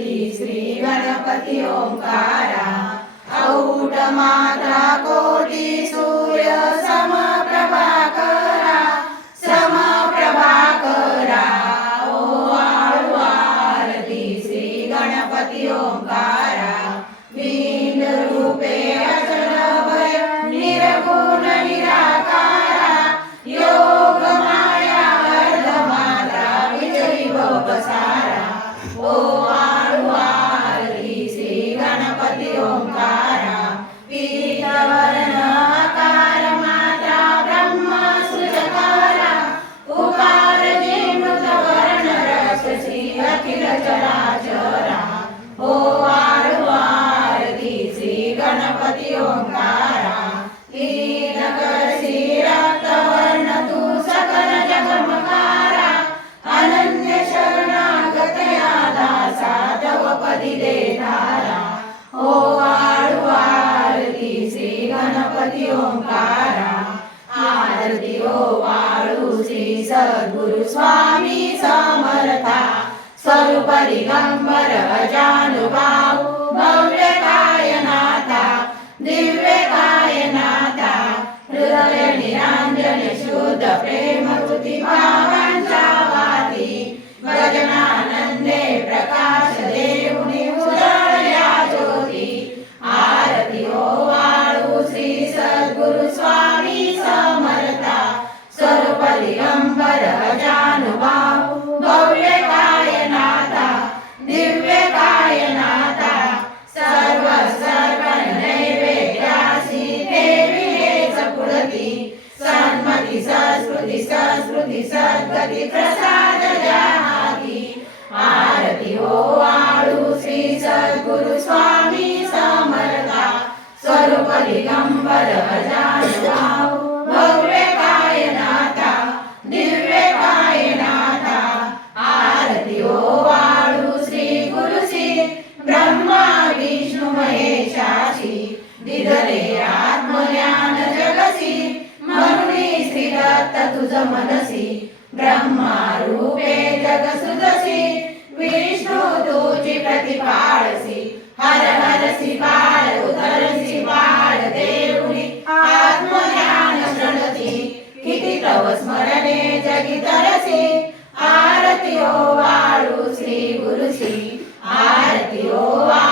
आरती श्री गणपती ओंकारा औट माता कोटी सूर्य समप्रभाकरा समप्रभाकरा। ओ आरती श्री गणपती ओंकारा बिंद रूपे स्वरूप दिदरे आत्मज्ञान जगसी म्हणून श्री दत्त तुझ मनसी ब्रह्मा रूपे जग सुजसी विष्णू तुझी प्रतिपाळसी हर हर बाळ उतर बाळ देऊनी आत्मज्ञान प्रणती किती तव स्मरणे जगितरसी आरती ओ वाळू श्री गुरुसी आरती ओ वाळू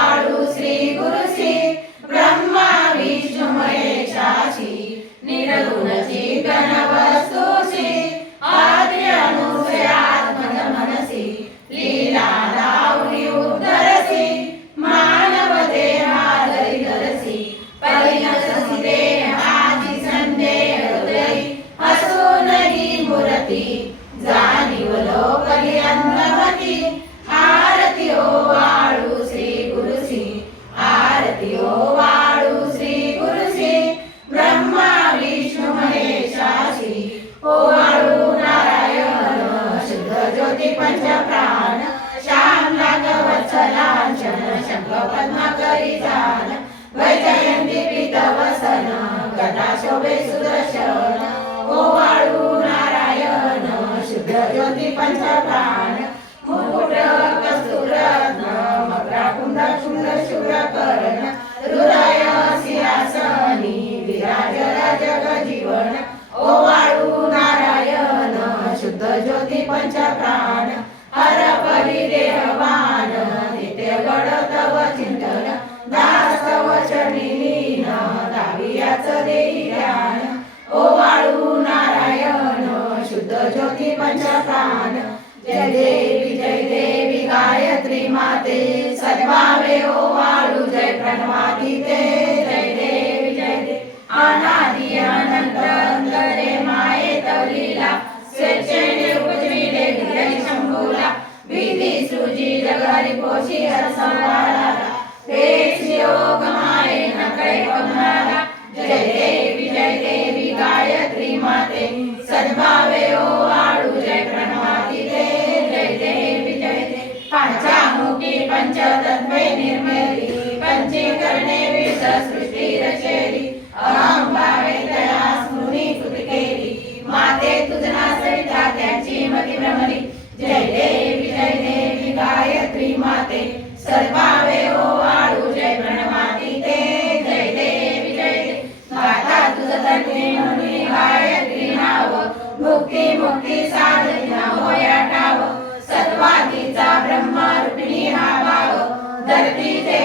गदा सुदर्शन नारायण शुद्ध ज्योती पंच प्राण मुकुट कस्तुरत्न मकरा कुंड शुंड शुभ्र कर्ण हृदय सिंहासनी विराज जग जीवन। नारायण शुद्ध ज्योती हर परी देहवान नित्य गड तव देवी जय देवी गायत्री माते सर्वावे ओ वाळू जय प्रणवाती ते जय देवी जय देवी अनादि अनंत अंतरे माये तवलीला स्वेच्छेने उपजविले विजय शंभूला. विधी सृजी जगहरी पोषी हर संवाराला तेच योग माये नकळे पगणारा Happy day.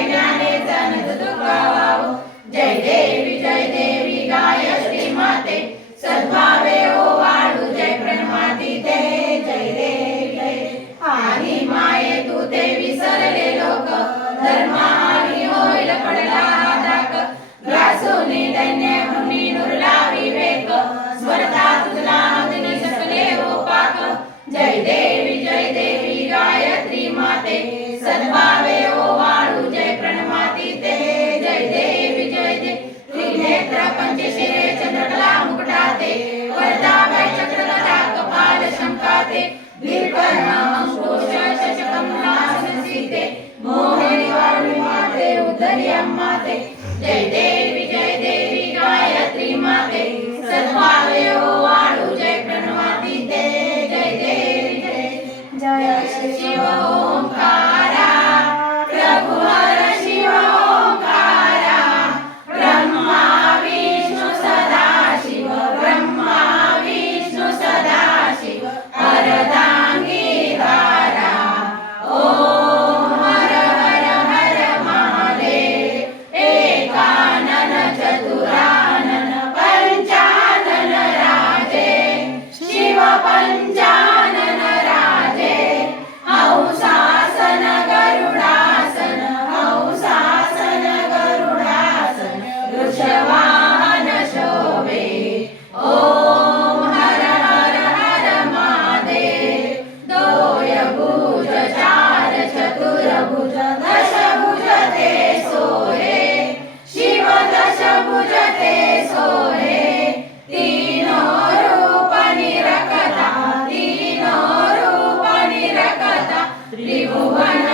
पाते दीर्घनामं कोशशतकं नासनं सीते. मोहिनी वारुणी माते उद्धरि अम्माते. जय देव. त्रिभुवन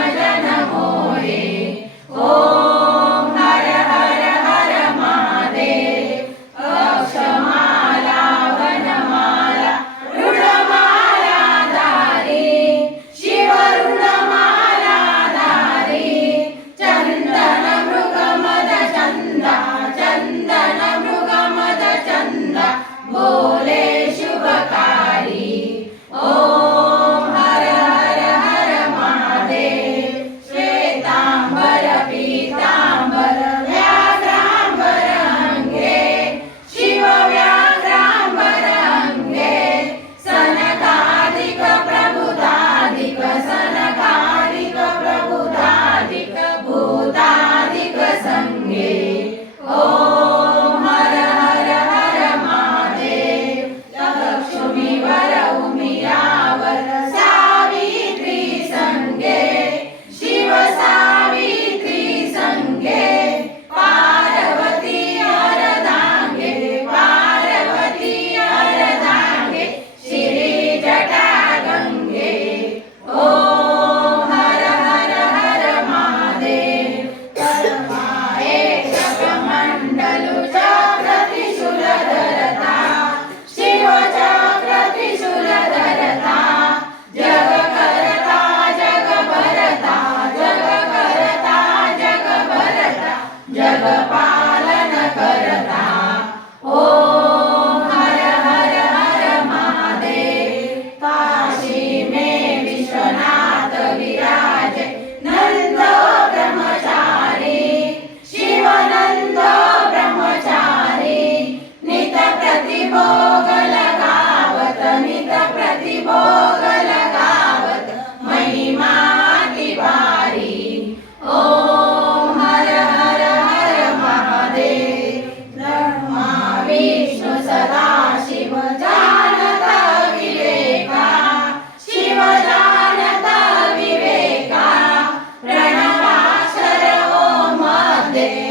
day.